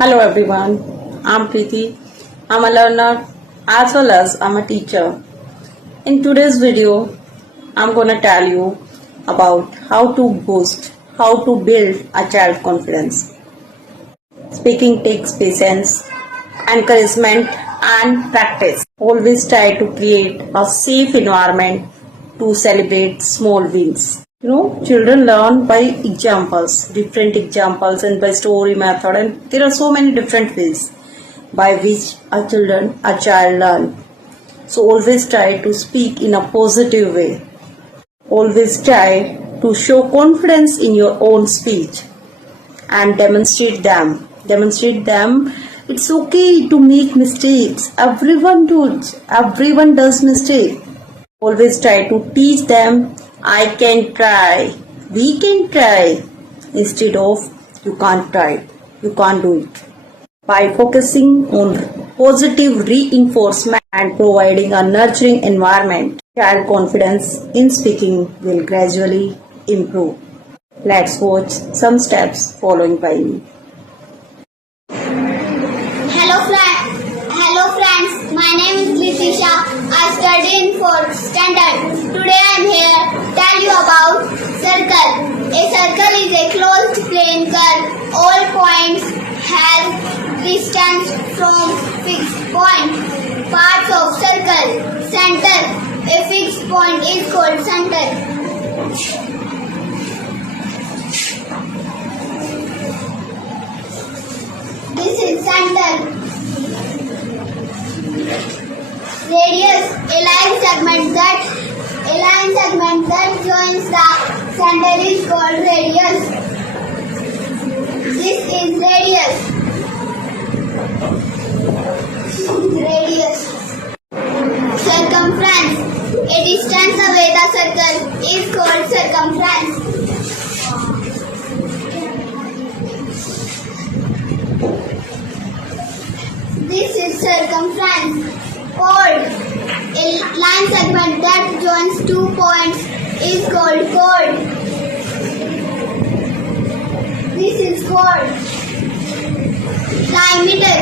Hello everyone, I'm Preeti. I'm a learner as well as I'm a teacher. In today's video, I'm gonna tell you about how to boost, how to build a child confidence. Speaking takes patience, encouragement and practice. Always try to create a safe environment to celebrate small wins. Children learn by examples, different examples and by story method, and there are so many different ways by which a child learn. So always try to speak in a positive way. Always try to show confidence in your own speech and demonstrate them. It's okay to make mistakes. Everyone does mistake. Always try to teach them I can try, we can try, instead of you can't try, you can't do it. By focusing on positive reinforcement and providing a nurturing environment, child confidence in speaking will gradually improve. Let's watch some steps following by me. Hello friends, my name is Litisha. I study in 4th standard. Today I am here to tell you about circle. A circle is a closed plane curve. All points have distance from fixed point. Parts of circle. Center. A fixed point is called center. This is center. Radius, a line segment that joins the center is called radius. This is radius. Circumference, a distance away the circle is called circumference. This is circumference. Chord. A line segment that joins 2 points is called chord. This is chord. Diameter.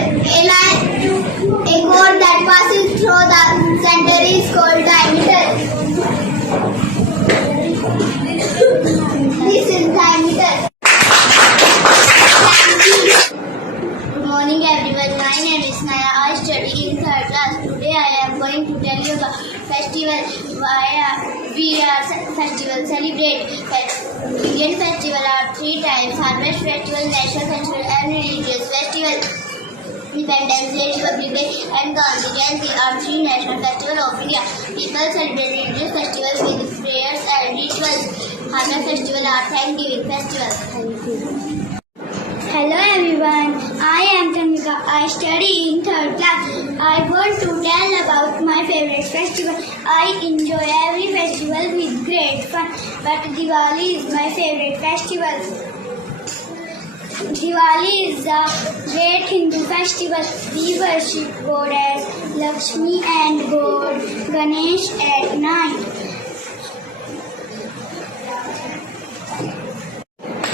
A chord that passes through the center is called diameter. This is diameter. Good morning everyone, my name is Naya. I study in 3rd class. Today I am going to tell you about festival. Why we are festival celebrate. Indian festival are 3 types: Harvest Festival, National Festival and Religious Festival. Independence Day, Republic Day and Gandhi Jayanti are 3 national festivals of India. People celebrate religious festivals with prayers and rituals. Harvest Festival are Thanksgiving festival. Thank you. Hello everyone, I am Tanvika. I study in 3rd class. I want to tell about my favorite festival. I enjoy every festival with great fun, but Diwali is my favorite festival. Diwali is a great Hindu festival. We worship goddess Lakshmi and God Ganesh at night.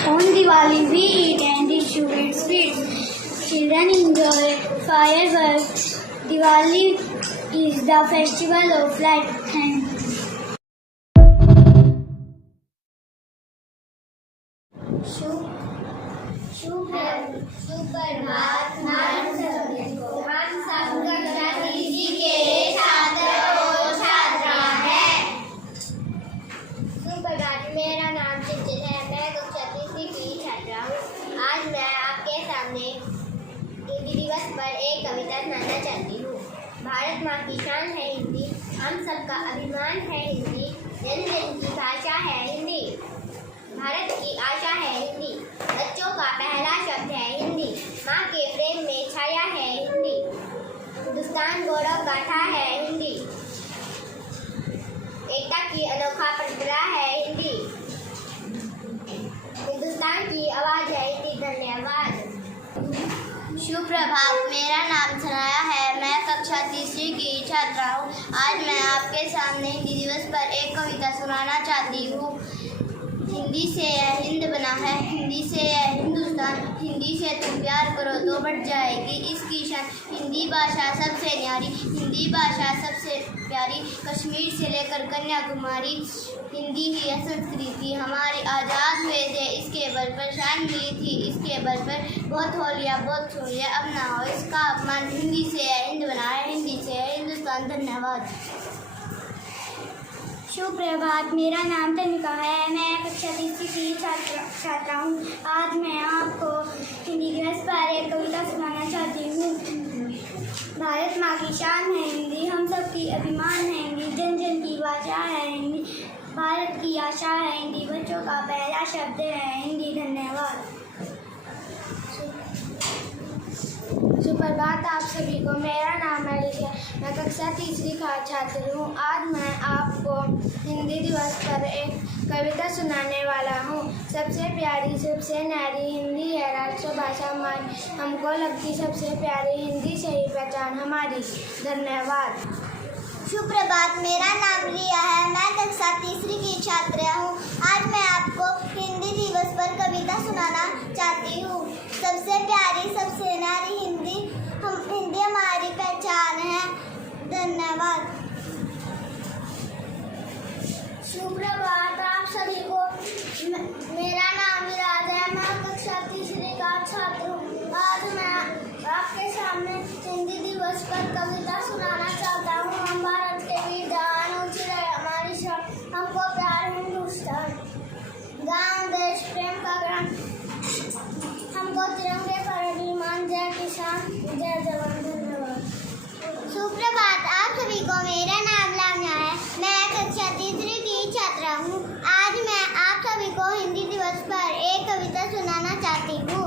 On Diwali, we eat and distribute sweets. Children enjoy fireworks. Diwali is the festival of light. Thank you. सुप्रभात हम सब कक्षा तीसरी के छात्र और छात्रा हैं। सुप्रभात, मेरा नाम चिंतित है। मैं कक्षा तीसरी की छात्रा हूँ। आज मैं आपके सामने हिंदी दिवस पर एक कविता सुनाना चाहती हूँ। भारत माँ की शान है हिंदी, हम सबका अभिमान है हिंदी, जन जन की भाषा है हिंदी, भारत की आशा है हिंदी, बच्चों का पहला शब्द है हिंदी, माँ के प्रेम में छाया है हिंदी, हिंदुस्तान गौरव गाथा है हिंदी, एकता की अनोखा परंपरा है हिंदी, हिंदुस्तान की आवाज है हिंदी। धन्यवाद। शुभ प्रभात, मेरा नाम सनाया है। मैं कक्षा तीसरी की छात्रा हूँ। आज मैं आपके सामने हिंदी दिवस पर एक कविता सुनाना चाहती हूँ। हिंदी से हिंद बना है, हिंदी से हिंदुस्तान हिंदुस्तान, हिंदी से तुम प्यार करो तो बढ़ जाएगी इसकी शान। हिंदी भाषा सबसे न्यारी, हिंदी भाषा सबसे प्यारी, कश्मीर से लेकर कन्याकुमारी, हिंदी ही है संस्कृति हमारी। आज़ाद हुए थे इसके बल पर, शान मिली थी इसके बल पर, बहुत हो लिया बहुत छो लिया, अब ना हो इसका अपमान। हिंदी से है हिंद बनाए, हिंदी से है हिंदुस्तान। धन्यवाद। शुभ प्रभात, मेरा नाम तनिका है। मैं कक्षा तीसरी की छात्रा हूँ। आज मैं आपको हिंदी दिवस पर एक कविता सुनाना चाहती हूँ। भारत माँ की शान है हिंदी, हम सब की अभिमान है हिंदी, जन जन की भाषा है हिंदी, भारत की आशा है हिंदी, बच्चों का पहला शब्द है हिंदी। धन्यवाद। सुप्रभात आप सभी को, मेरा नाम अलीशा, मैं कक्षा तीसरी का छात्र हूँ। आज मैं आपको हिंदी दिवस पर एक कविता सुनाने वाला हूँ। सबसे प्यारी सबसे न्यारी हिंदी है राष्ट्रभाषा हमारी, हमको लगती सबसे प्यारी हिंदी से ही पहचान हमारी। धन्यवाद। सुप्रभात, मेरा नाम रिया है, मैं कक्षा तीसरी की छात्रा हूँ। आज मैं आपको हिंदी दिवस पर कविता सुनाना चाहती हूँ। सबसे प्यारी सबसे न्यारी हिंदी हमारी पहचान है। धन्यवाद। सुप्रभात आप सभी को, मेरा नाम विराज है, मैं कक्षा तीसरी का छात्र हूँ। आज मैं आपके सामने हिंदी दिवस पर कविता सुनाना चाहता हूँ। हम भारत के वीर जवान, ऊंची रहे हमारी शान, हमको प्यार हिंदुस्तान, गाँव देश प्रेम का ग्राम, हमको तिरंगे पर अभिमान, जय किसान जय जवान। धन्यवाद। सुप्रभात आप सभी को, मेरा नाम लावण्या है, मैं कक्षा तीसरी की छात्रा हूँ। आज मैं आप सभी को हिंदी दिवस पर एक कविता सुनाना चाहती हूँ।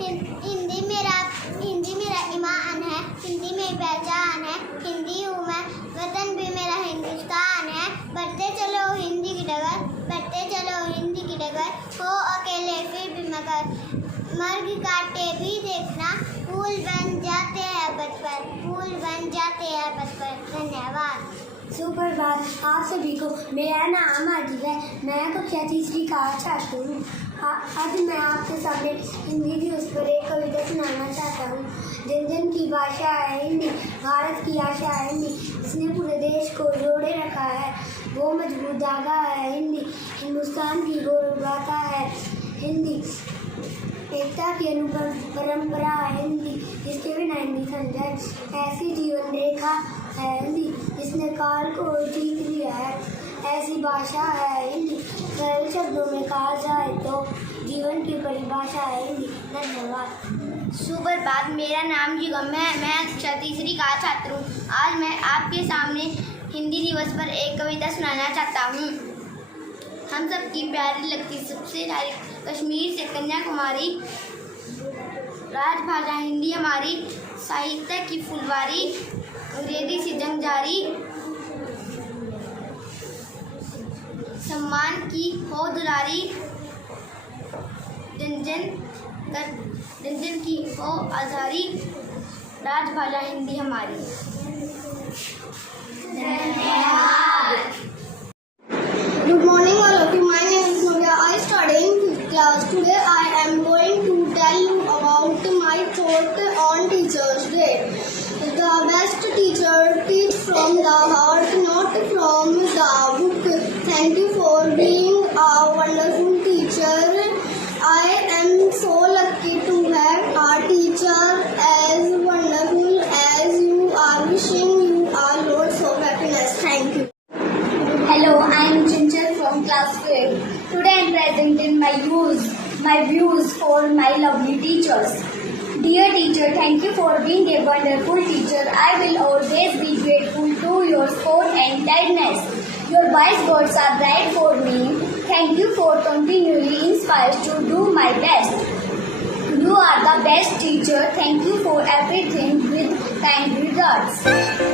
हिंदी मेरा ईमान है, हिंदी मेरी पहचान है, हिंदी हूँ मैं, वतन भी मेरा हिंदुस्तान है। बढ़ते चलो हिंदी की डगर, बढ़ते चलो हिंदी की डगर, हो अकेले फिर भी मगर, मर्ग काटे भी देखना, फूल बन जाते हैं पथ पर, फूल बन जाते हैं पथ पर। धन्यवाद। सुप्रभात आप सभी को, मेरा नाम आदिल है, मैं कक्षा तीसरी का छात्र हूँ। आज मैं आपके सामने हिंदी दिवस पर एक कविता सुनाना चाहता हूँ। जन जन की भाषा है हिंदी, भारत की आशा है हिंदी, इसने पूरे देश को जोड़े रखा है, वो मजबूत धागा है हिंदी, हिंदुस्तान की गौरव गाथा है हिंदी, एकता की अनुपम परंपरा है हिंदी, जिसके बिना हिंदी संजय, ऐसी जीवन रेखा है हिंदी, जिसने काल को जीत लिया है, ऐसी भाषा है हिंदी, सरल शब्दों में कहा जाए तो जीवन की परिभाषा है हिंदी। धन्यवाद। सुप्रभात, मेरा नाम जिगम है, मैं कक्षा तीसरी का छात्र हूँ। आज मैं आपके सामने हिंदी दिवस पर एक कविता सुनाना चाहता हूँ। हम सब की प्यारी लगती सबसे प्यारी, कश्मीर से कन्याकुमारी, राजभाषा हिंदी हमारी, साहित्य की फुलवारी, अंग्रेजी से जंग जारी, सम्मान की हो दुलारी, जन जन की हो आज़ादी, राजभाषा हिंदी हमारी। Good morning all of you. My name is Nurya. I study in 5th class. Today I am going to tell you about my thought on Teachers' Day. The best teacher teach from the heart, not from the book. Thank you for being a wonderful teacher. I am so lucky to have a teacher as wonderful as you are. Wishing you a lots of happiness. Thank you. Hello, I am Chinchal from class 5. Today I am presenting my views for my lovely teachers. Dear teacher, thank you for being a wonderful teacher. I will always be grateful to your support and kindness. Your wise words are bright for me. Thank you for continually inspired to do my best. You are the best teacher. Thank you for everything with kind regards.